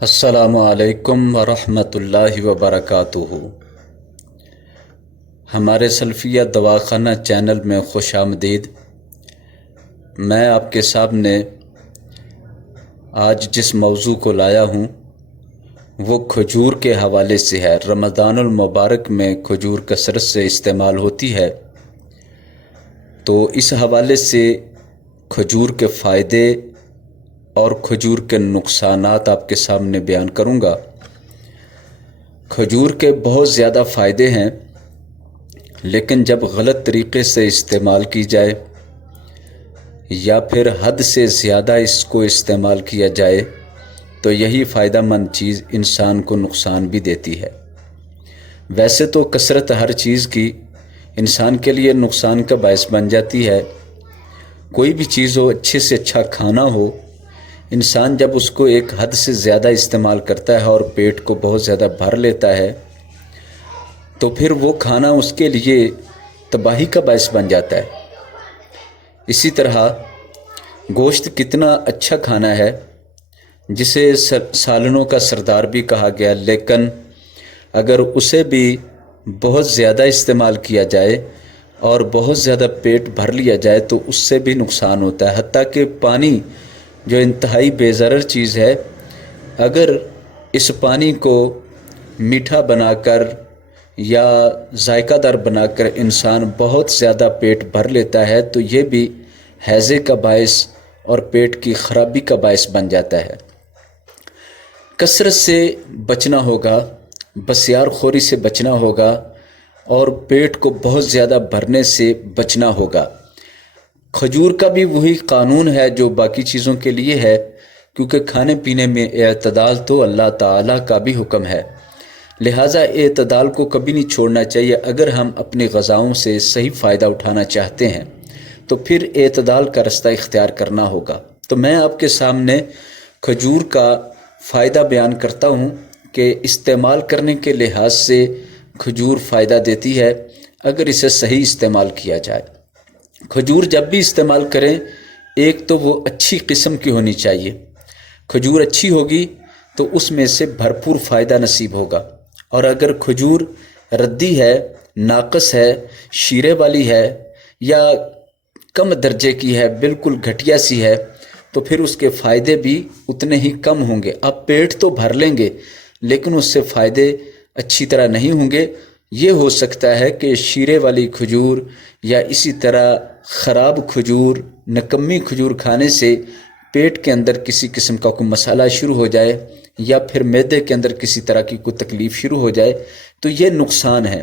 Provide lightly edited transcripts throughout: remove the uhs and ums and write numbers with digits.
السلام علیکم ورحمۃ اللہ وبرکاتہ۔ ہمارے سلفیہ دواخانہ چینل میں خوش آمدید۔ میں آپ کے سامنے آج جس موضوع کو لایا ہوں وہ کھجور کے حوالے سے ہے۔ رمضان المبارک میں کھجور کثرت سے استعمال ہوتی ہے، تو اس حوالے سے کھجور کے فائدے اور کھجور کے نقصانات آپ کے سامنے بیان کروں گا۔ کھجور کے بہت زیادہ فائدے ہیں، لیکن جب غلط طریقے سے استعمال کی جائے یا پھر حد سے زیادہ اس کو استعمال کیا جائے تو یہی فائدہ مند چیز انسان کو نقصان بھی دیتی ہے۔ ویسے تو کثرت ہر چیز کی انسان کے لیے نقصان کا باعث بن جاتی ہے۔ کوئی بھی چیز ہو، اچھے سے اچھا کھانا ہو، انسان جب اس کو ایک حد سے زیادہ استعمال کرتا ہے اور پیٹ کو بہت زیادہ بھر لیتا ہے تو پھر وہ کھانا اس کے لیے تباہی کا باعث بن جاتا ہے۔ اسی طرح گوشت کتنا اچھا کھانا ہے، جسے سالنوں کا سردار بھی کہا گیا، لیکن اگر اسے بھی بہت زیادہ استعمال کیا جائے اور بہت زیادہ پیٹ بھر لیا جائے تو اس سے بھی نقصان ہوتا ہے۔ حتیٰ کہ پانی جو انتہائی بے ضرر چیز ہے، اگر اس پانی کو میٹھا بنا کر یا ذائقہ دار بنا کر انسان بہت زیادہ پیٹ بھر لیتا ہے تو یہ بھی ہیضے کا باعث اور پیٹ کی خرابی کا باعث بن جاتا ہے۔ کثرت سے بچنا ہوگا، بسیار خوری سے بچنا ہوگا اور پیٹ کو بہت زیادہ بھرنے سے بچنا ہوگا۔ کھجور کا بھی وہی قانون ہے جو باقی چیزوں کے لیے ہے، کیونکہ کھانے پینے میں اعتدال تو اللہ تعالیٰ کا بھی حکم ہے، لہٰذا اعتدال کو کبھی نہیں چھوڑنا چاہیے۔ اگر ہم اپنی غذاؤں سے صحیح فائدہ اٹھانا چاہتے ہیں تو پھر اعتدال کا رستہ اختیار کرنا ہوگا۔ تو میں آپ کے سامنے کھجور کا فائدہ بیان کرتا ہوں کہ استعمال کرنے کے لحاظ سے کھجور فائدہ دیتی ہے اگر اسے صحیح استعمال کیا جائے۔ کھجور جب بھی استعمال کریں، ایک تو وہ اچھی قسم کی ہونی چاہیے۔ کھجور اچھی ہوگی تو اس میں سے بھرپور فائدہ نصیب ہوگا، اور اگر کھجور ردی ہے، ناقص ہے، شیرے والی ہے یا کم درجے کی ہے، بالکل گھٹیا سی ہے، تو پھر اس کے فائدے بھی اتنے ہی کم ہوں گے۔ آپ پیٹ تو بھر لیں گے لیکن اس سے فائدے اچھی طرح نہیں ہوں گے۔ یہ ہو سکتا ہے کہ شیرے والی کھجور یا اسی طرح خراب کھجور، نکمی کھجور کھانے سے پیٹ کے اندر کسی قسم کا کوئی مسئلہ شروع ہو جائے یا پھر معدے کے اندر کسی طرح کی کوئی تکلیف شروع ہو جائے تو یہ نقصان ہے۔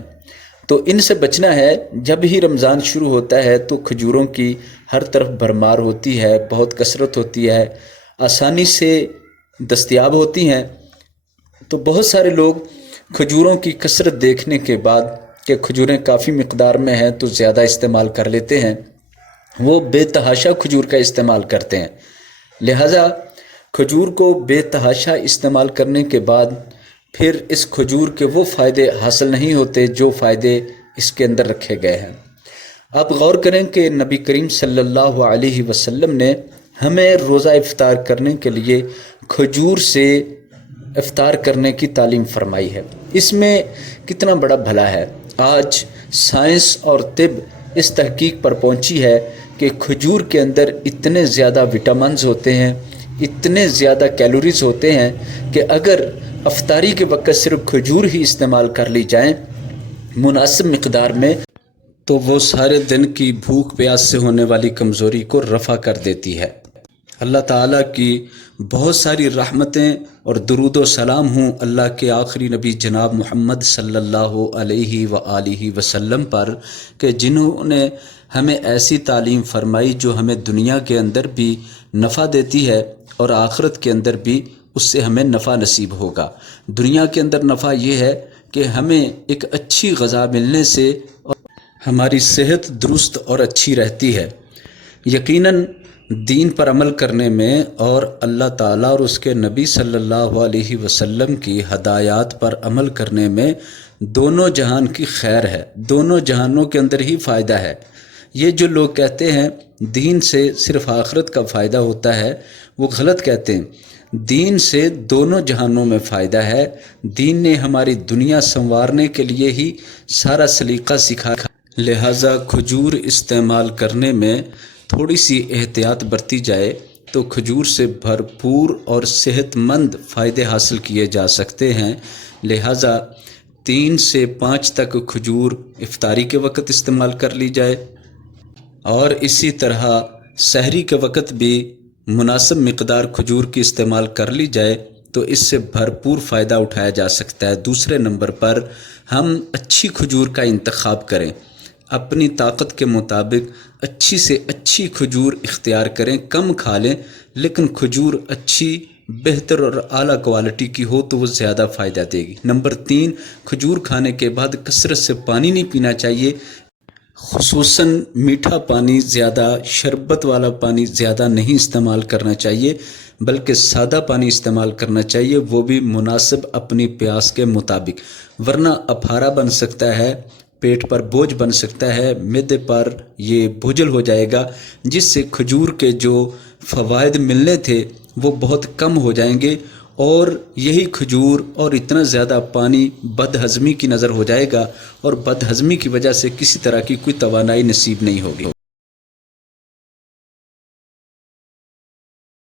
تو ان سے بچنا ہے۔ جب ہی رمضان شروع ہوتا ہے تو کھجوروں کی ہر طرف بھرمار ہوتی ہے، بہت کثرت ہوتی ہے، آسانی سے دستیاب ہوتی ہیں، تو بہت سارے لوگ کھجوروں کی کثرت دیکھنے کے بعد کہ کھجوریں کافی مقدار میں ہیں تو زیادہ استعمال کر لیتے ہیں، وہ بے تحاشا کھجور کا استعمال کرتے ہیں۔ لہٰذا کھجور کو بے تحاشا استعمال کرنے کے بعد پھر اس کھجور کے وہ فائدے حاصل نہیں ہوتے جو فائدے اس کے اندر رکھے گئے ہیں۔ آپ غور کریں کہ نبی کریم صلی اللہ علیہ وسلم نے ہمیں روزہ افطار کرنے کے لیے کھجور سے افطار کرنے کی تعلیم فرمائی ہے۔ اس میں کتنا بڑا بھلا ہے۔ آج سائنس اور طب اس تحقیق پر پہنچی ہے کہ کھجور کے اندر اتنے زیادہ وٹامنز ہوتے ہیں، اتنے زیادہ کیلوریز ہوتے ہیں کہ اگر افطاری کے وقت صرف کھجور ہی استعمال کر لی جائیں مناسب مقدار میں تو وہ سارے دن کی بھوک پیاس سے ہونے والی کمزوری کو رفع کر دیتی ہے۔ اللہ تعالیٰ کی بہت ساری رحمتیں اور درود و سلام ہوں اللہ کے آخری نبی جناب محمد صلی اللہ علیہ وآلہ وسلم پر، کہ جنہوں نے ہمیں ایسی تعلیم فرمائی جو ہمیں دنیا کے اندر بھی نفع دیتی ہے اور آخرت کے اندر بھی اس سے ہمیں نفع نصیب ہوگا۔ دنیا کے اندر نفع یہ ہے کہ ہمیں ایک اچھی غذا ملنے سے ہماری صحت درست اور اچھی رہتی ہے۔ یقیناً دین پر عمل کرنے میں اور اللہ تعالیٰ اور اس کے نبی صلی اللہ علیہ وسلم کی ہدایات پر عمل کرنے میں دونوں جہان کی خیر ہے، دونوں جہانوں کے اندر ہی فائدہ ہے۔ یہ جو لوگ کہتے ہیں دین سے صرف آخرت کا فائدہ ہوتا ہے وہ غلط کہتے ہیں۔ دین سے دونوں جہانوں میں فائدہ ہے۔ دین نے ہماری دنیا سنوارنے کے لیے ہی سارا سلیقہ سکھایا، لہٰذا کھجور استعمال کرنے میں تھوڑی سی احتیاط برتی جائے تو کھجور سے بھرپور اور صحت مند فائدے حاصل کیے جا سکتے ہیں۔ لہٰذا 3 سے 5 تک کھجور افطاری کے وقت استعمال کر لی جائے، اور اسی طرح سحری کے وقت بھی مناسب مقدار کھجور کی استعمال کر لی جائے تو اس سے بھرپور فائدہ اٹھایا جا سکتا ہے۔ دوسرے نمبر پر ہم اچھی کھجور کا انتخاب کریں، اپنی طاقت کے مطابق اچھی سے اچھی کھجور اختیار کریں، کم کھا لیں لیکن کھجور اچھی، بہتر اور اعلیٰ کوالٹی کی ہو تو وہ زیادہ فائدہ دے گی۔ نمبر 3، کھجور کھانے کے بعد کثرت سے پانی نہیں پینا چاہیے، خصوصاً میٹھا پانی زیادہ، شربت والا پانی زیادہ نہیں استعمال کرنا چاہیے، بلکہ سادہ پانی استعمال کرنا چاہیے، وہ بھی مناسب اپنی پیاس کے مطابق، ورنہ اپھارا بن سکتا ہے، پیٹ پر بوجھ بن سکتا ہے، معدے پر یہ بوجھل ہو جائے گا، جس سے کھجور کے جو فوائد ملنے تھے وہ بہت کم ہو جائیں گے، اور یہی کھجور اور اتنا زیادہ پانی بد ہضمی کی نظر ہو جائے گا، اور بد ہضمی کی وجہ سے کسی طرح کی کوئی توانائی نصیب نہیں ہوگی۔